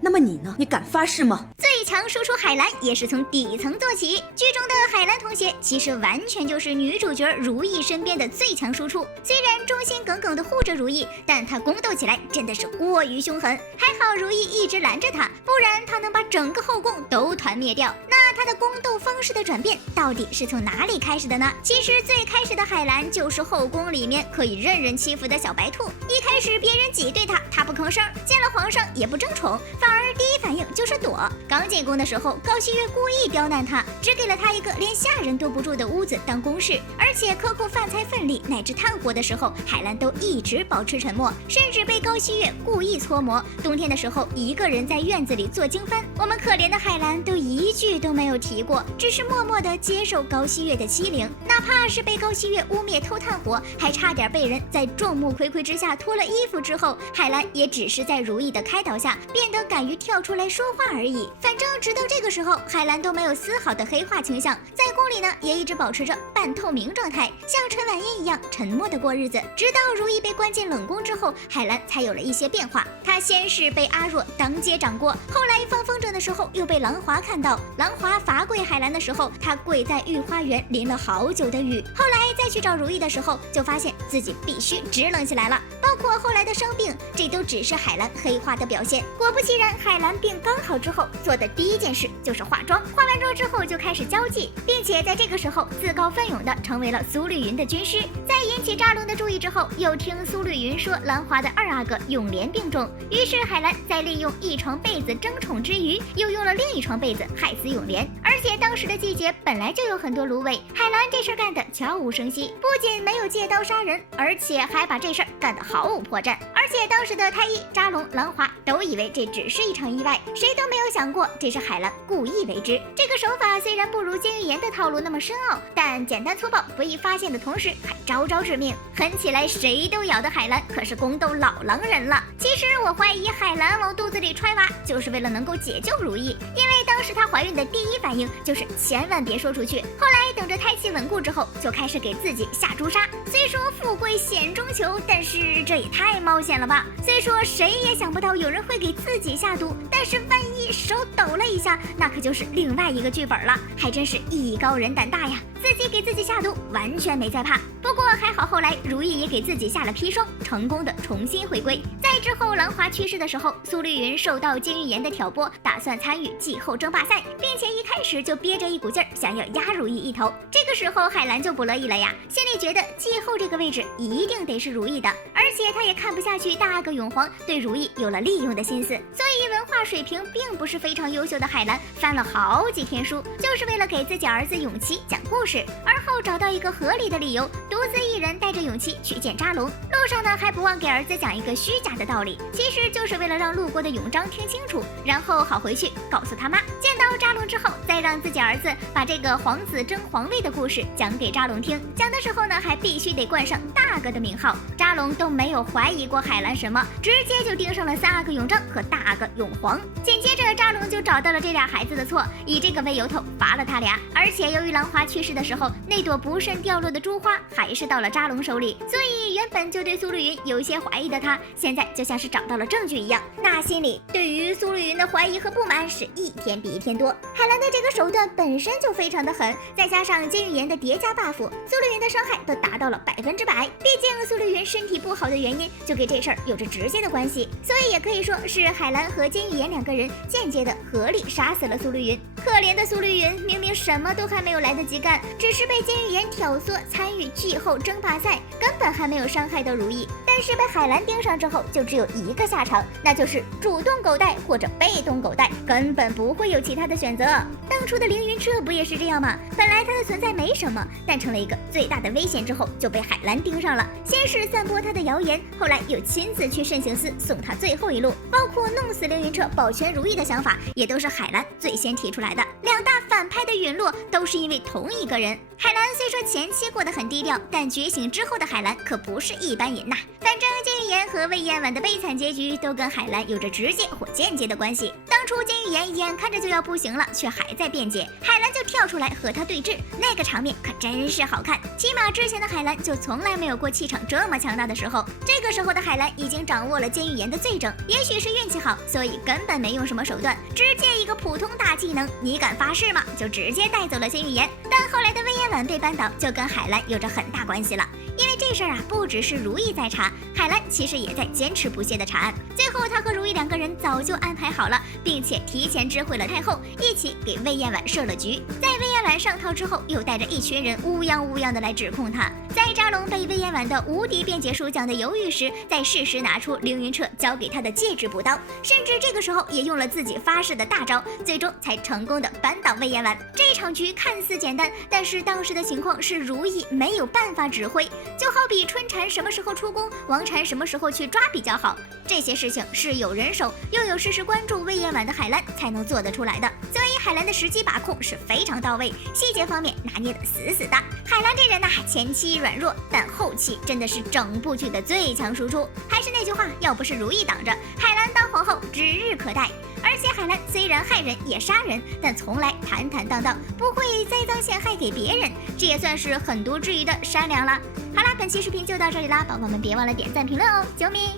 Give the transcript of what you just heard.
那么你呢？你敢发誓吗？最强输出海兰也是从底层做起，剧中的海兰同学其实完全就是女主角如意身边的最强输出。虽然忠心耿耿的护着如意，但她宫斗起来真的是过于凶狠。还好如意一直拦着她，不然她能把整个后宫都团灭掉。那她的宫斗方式的转变到底是从哪里开始的呢？其实最开始的海兰就是后宫里面可以任人欺负的小白兔。一开始别人挤兑她不吭声，见了皇上也不争宠，反而第一反应就是躲。刚进宫的时候，高羲月故意刁难她，只给了她一个连下人都不住的屋子当宫室，而且克扣饭菜分例乃至炭火的时候，海兰都一直保持沉默，甚至被高羲月故意搓磨。冬天的时候，一个人在院子里做经幡，我们可怜的海兰都一句都没有提过，只是默默地接受高羲月的欺凌，哪怕是被高羲月污蔑偷炭火，还差点被人在众目睽睽之下脱了衣服之后，海兰也只是在如意的开导下变得敢于跳出来说话而已。反正直到这个时候，海兰都没有丝毫的黑化倾向，在宫里呢也一直保持着半透明状态，像陈婉嫣一样沉默的过日子。直到如意被关进冷宫之后，海兰才有了一些变化。她先是被阿若当街掌过，后来放风筝的时候又被郎华看到，郎华罚跪海兰的时候，她跪在御花园淋了好久的雨。后来再去找如意的时候，就发现自己必须直冷起来了，包括后来的生病，这都只是海兰黑化的表现。果不其然，海兰病刚好之后做的第一件事就是化妆，化完妆之后就开始交际，并且在这个时候自告奋勇的成为了苏绿云的军师。在引起扎龙的注意之后，又听苏绿云说兰华的二阿哥永莲病重，于是海兰在利用一床被子争宠之余，又用了另一床被子害死永莲。而且当时的季节本来就有很多芦苇，海兰这事干得悄无声息，不仅没有借刀杀人，而且还把这事干得毫无破绽。而且当时的太医、扎龙、兰华都以为这只是一场意外，谁都没有想过这是海兰故意为之。这个手法虽然不如金玉妍的套路那么深奥，但简单粗暴，不易发现的同时还招招致命，狠起来谁都咬的海兰可是宫斗老狼人了。其实我怀疑海兰往肚子里揣娃就是为了能够解救如意，因为当时她怀孕的第一反应就是千万别说出去。后来等着胎气稳固之后，就开始给自己下朱砂。虽说富贵险中求，但是这也太冒险了吧。虽说谁也想不到有人会给自己下毒，但是万一手抖了一下，那可就是另外一个剧本了。还真是艺高人胆大呀，自己给自己下毒完全没在怕。不过还好后来如意也给自己下了砒霜，成功的重新回归。在之后兰华去世的时候，苏绿云受到金玉妍的挑拨，打算参与季后争霸赛，并且一开始就憋着一股劲儿想要压如意一头。这个时候海兰就不乐意了呀，心里觉得季后这个位置一定得是如意的，而且他也看不下去大阿哥永璜对如意有了利用的心思，所以文化水平并不是非常优秀的海兰翻了好几天书，就是为了给自己儿子永琪讲故事。而后找到一个合理的理由，独自一人带着永琪去见扎龙，路上呢还不忘给儿子讲一个虚假的道理，其实就是为了让路过的永璋听清楚，然后好回去告诉他妈。见到扎龙之后，再让自己儿子把这个皇子争皇位的故事讲给扎龙听，讲的时候呢还必须得冠上大哥的名号。扎龙都没有怀疑过海兰什么，直接就盯上了三阿哥永璋和大阿哥永璜。紧接着扎龙就找到了这俩孩子的错，以这个为由头罚了他俩。而且由于兰华去世的时候，那朵不慎掉落的珠花还是到了扎龙手里，所以原本就对苏绿云有些怀疑的他，现在就像是找到了证据一样，那心里对于苏绿云的怀疑和不满是一天比一天多。海兰的这个手段本身就非常的狠，再加上金玉妍的叠加 buff， 苏绿云的伤害都达到了100%。毕竟苏绿云身体不好的原因就跟这事儿有着直接的关系，所以也可以说是海兰和金玉妍两个人间接的合力杀死了苏绿云。可怜的苏绿云明明什么都还没有来得及干，只是被金玉妍挑唆参与季后争霸赛，根本还没有伤害到如意。但是被海兰盯上之后，就只有一个下场，那就是主动狗带或者被动狗带，根本不会有其他的选择。当初的凌云彻不也是这样吗？本来他的存在没什么，但成了一个最大的危险之后，就被海兰盯上了。先是散播他的谣言，后来又亲自去慎刑司送他最后一路，包括弄死凌云彻保全如意的想法，也都是海兰最先提出来的。两大反派的陨落都是因为同一个人。海兰虽说前期过得很低调，但觉醒之后的海兰可不是一般人呐。反正金玉妍和魏嫣婉的悲惨结局都跟海兰有着直接或间接的关系。当当初监狱岩眼看着就要不行了，却还在辩解，海兰就跳出来和他对峙，那个场面可真是好看。起码之前的海兰就从来没有过气场这么强大的时候，这个时候的海兰已经掌握了监狱岩的罪证，也许是运气好，所以根本没用什么手段，直接一个普通大技能，你敢发誓吗？就直接带走了监狱岩。但后来的魏延婉被扳倒，就跟海兰有着很大关系了。因为这事儿啊，不只是如意在查，海兰其实也在坚持不懈的查案。最后，他和如意两个人早就安排好了，并且提前知会了太后，一起给魏延婉设了局。在魏延婉上套之后，又带着一群人乌泱乌泱的来指控他。在扎龙被魏延婉的无敌辩解术讲的犹豫时，在适时拿出凌云彻交给他的戒指补刀，甚至这个时候也用了自己发誓的大招，最终才成功的扳倒魏延婉。这场局看似简单，但是当时的情况是如意没有办法指挥。就好比春蝉什么时候出宫，王禅什么时候去抓比较好，这些事情是有人手又有时时关注魏延婉的海兰才能做得出来的。所以海兰的时机把控是非常到位，细节方面拿捏得死死的。海兰这人呐，前期软弱，但后期真的是整部剧的最强输出。还是那句话，要不是如意挡着，海兰当皇后指日可待。而且海兰虽然害人也杀人，但从来坦坦荡荡，不会栽赃陷害给别人，这也算是很多质疑的善良了。好啦，本期视频就到这里啦，宝宝们别忘了点赞评论哦，啾咪。